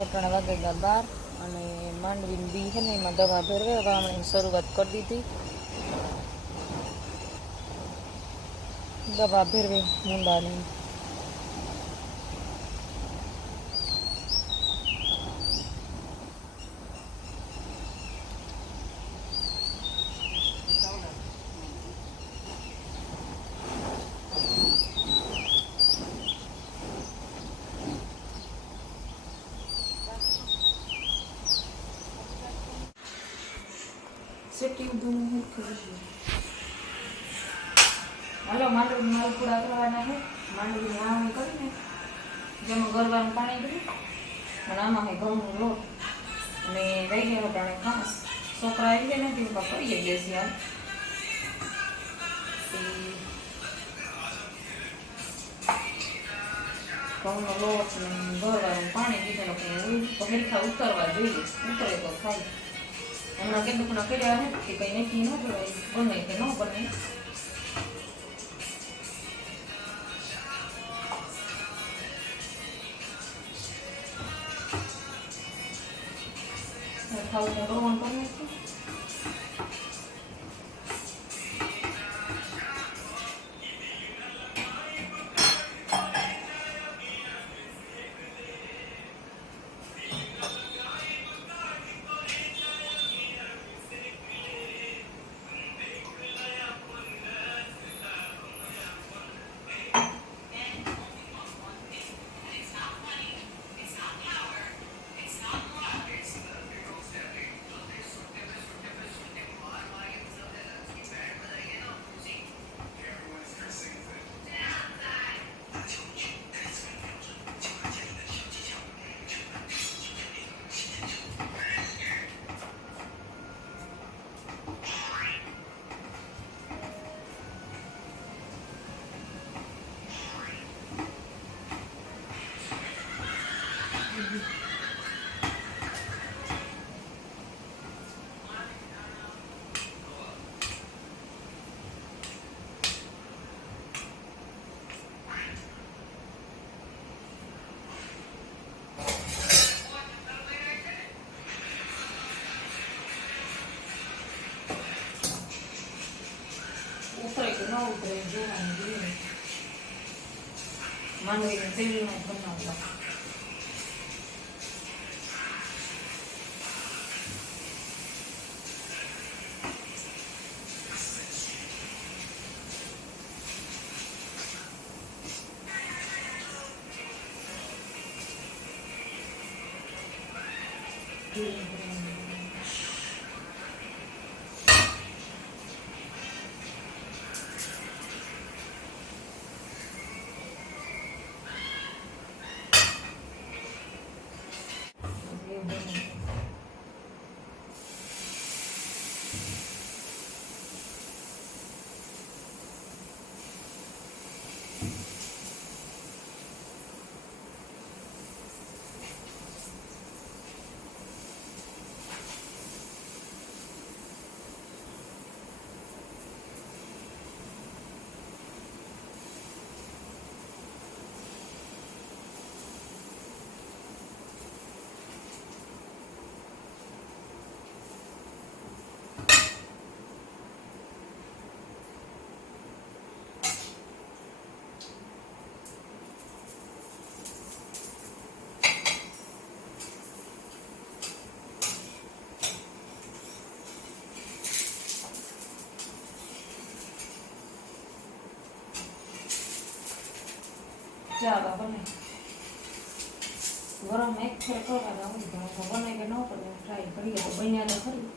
અટાણા વાગે ગયા બાર અને માંડવીની બી છે ને એમાં દવા ભેરવે વાવણીની શરૂઆત કરી દીધી. દવા ભેરવે, મૂંડાની સેટિંગ ધૂમ હાલો, માંડવી માલ પૂરા કરવાના છે. માંડવી વાવણી કરીને, જેમાં ગરવાનું પાણી કર્યું પણ આમાં છે ઘઉંનો લોટ. અને રહી ગયો ટાણે ખાસ. છોકરા આવી ગયા નથી તો કરીએ બેસી આમ ઘઉંનો લોટ ને ગરવાનું પાણી દીધેલો કે હેરખા ઉતરવા જોઈએ. ઉતરે તો થાય. હમણાં કેટલું પણ કર્યા કે કઈ નક્કી ન કહેવાય બને કે ન બને ખાવું રોવણ કે ન ઉતરે જોવાનું જોઈએ માંડવીને તેલમાં જ બનાવવા ચાલો બને ગરમ એક ફેર કરવાના હોય તો બને કે ન પડે ટ્રાય કરીએ તો બન્યા તો ખરી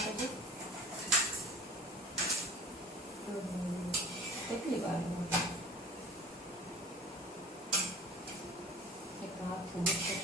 આ તો જો. હમ, કેટલી વાર એક હાથ દુખે.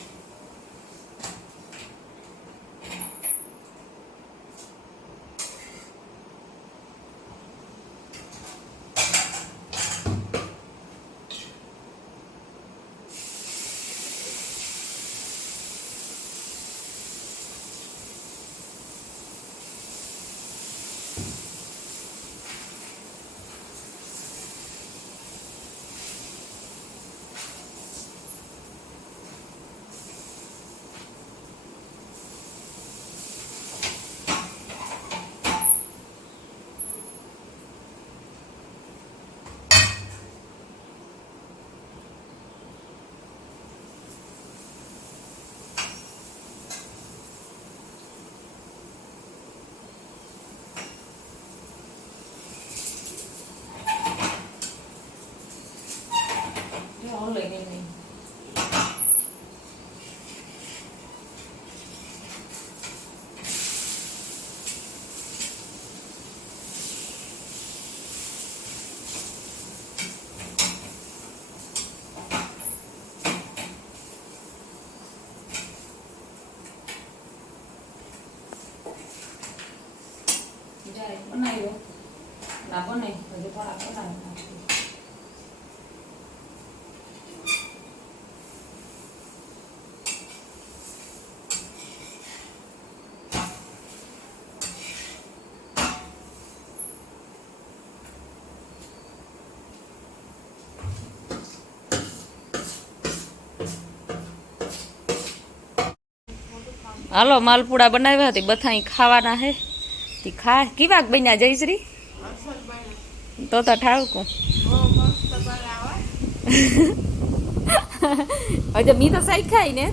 ક્યારેક બનાવ્યો ના હજી થોડાક બનાવી નાખીએ હાલો માલપુડા બનાવ્યા હતી બધા ખાવાના હે. તી ખા. કેવા બન્યા જયશ્રી તો તો ઠાવકું. હજે મી તો સાઈ ખાઈ ને.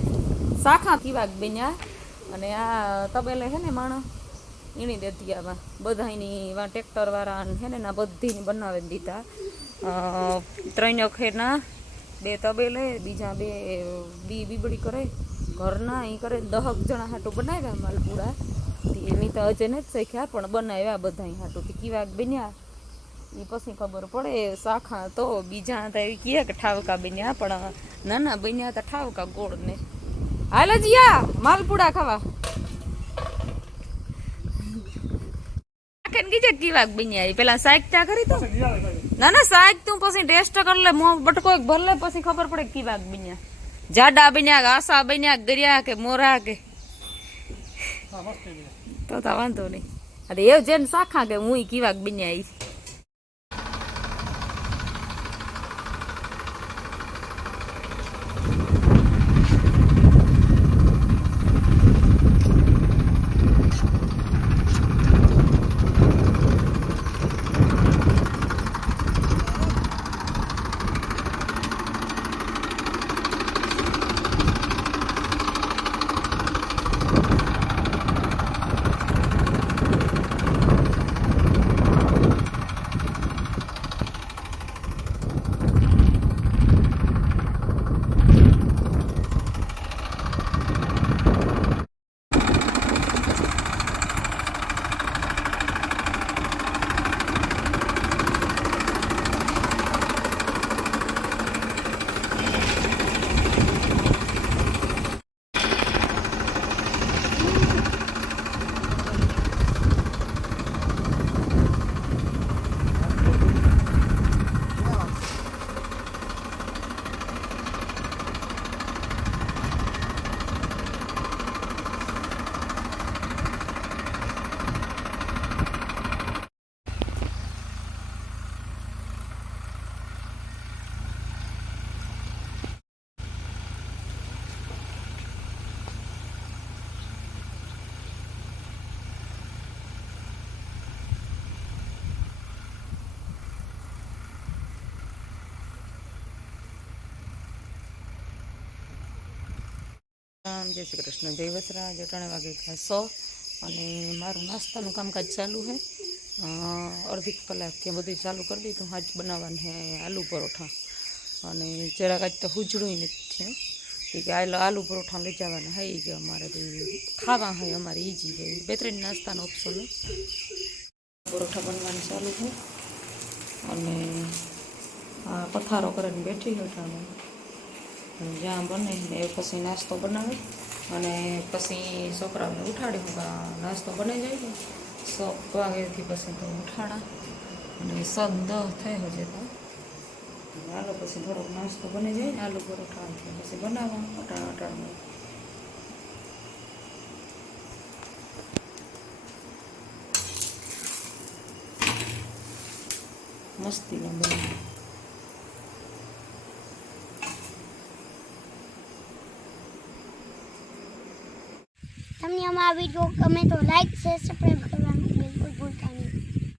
શાખા કેવા બન્યા. અને આ તબેલે હે ને માણો એની દેતી આમાં. બધા એની ટ્રેક્ટર વાળા હે ને ના બધીની બનાવી દીધા. ત્રણ અખેરના બે તબેલે, બીજા બે બી બીબડી કરે. ઘરના એ કરે દહક જણા હાટું બનાવ્યા માલપુડા તી એની તો હજે નથી શીખ્યા પણ બનાવ્યા બધા હાટું તી કેવા બન્યા. એ પછી ખબર પડે શાખા તો બીજા તો એવી કહે કે ઠાવકા બન્યા, પણ નાના બન્યા તો ઠાવકા ગોળ ને હાલ જીયા માલપુડા ખાવા. આખેન કીજે કેવાક બન્યા એ? પેલા શાક ચા કરી તો? ના ના, શાક તું પછી ટેસ્ટ કર લે, મોં બટકો એક ભર લે, પછી ખબર પડે કેવાક બન્યા. જાડા બન્યા કે આસા બન્યા કે ગરિયા કે મોરા કે. તો વાંધો નહીં. અરે એવું જેને શાખા કે હું કીવાક બન્યા ઈ. રામ જય શ્રી કૃષ્ણ. જય વસરા ત્રણ વાગે ખાસો અને મારું નાસ્તાનું કામકાજ ચાલુ છે. અડધી કલાકથી બધું ચાલુ કરી દીધું. આજ બનાવવાનું છે આલુ પરોઠા. અને જરાક આજ તો હુજડું નથી થયું. કે આલો, આલુ પરોઠા લઈ જવાના હઈ કે અમારે ખાવા હોય અમારે ઈજી છે. બે ત્રણ નાસ્તાનો ઓપ્શન પરોઠા બનવાનું ચાલુ છે. અને આ પથારો કરીને બેઠી અને જ્યાં બને એ પછી નાસ્તો બનાવે અને પછી છોકરાઓને ઉઠાડી. હું નાસ્તો બની જાય સો વાગેથી પછી તો ઉઠાડા અને સદ થઈ હજે તો. આલો પછી થોડોક નાસ્તો બની જાય આલુ પરોઠા પછી બનાવવા અટાણા અટાણા. મસ્તી બને અમારા વીડિયો ગમે તો લાઈક શેર સબસ્ક્રાઈબ કરવાનું બિલકુલ ભૂલતા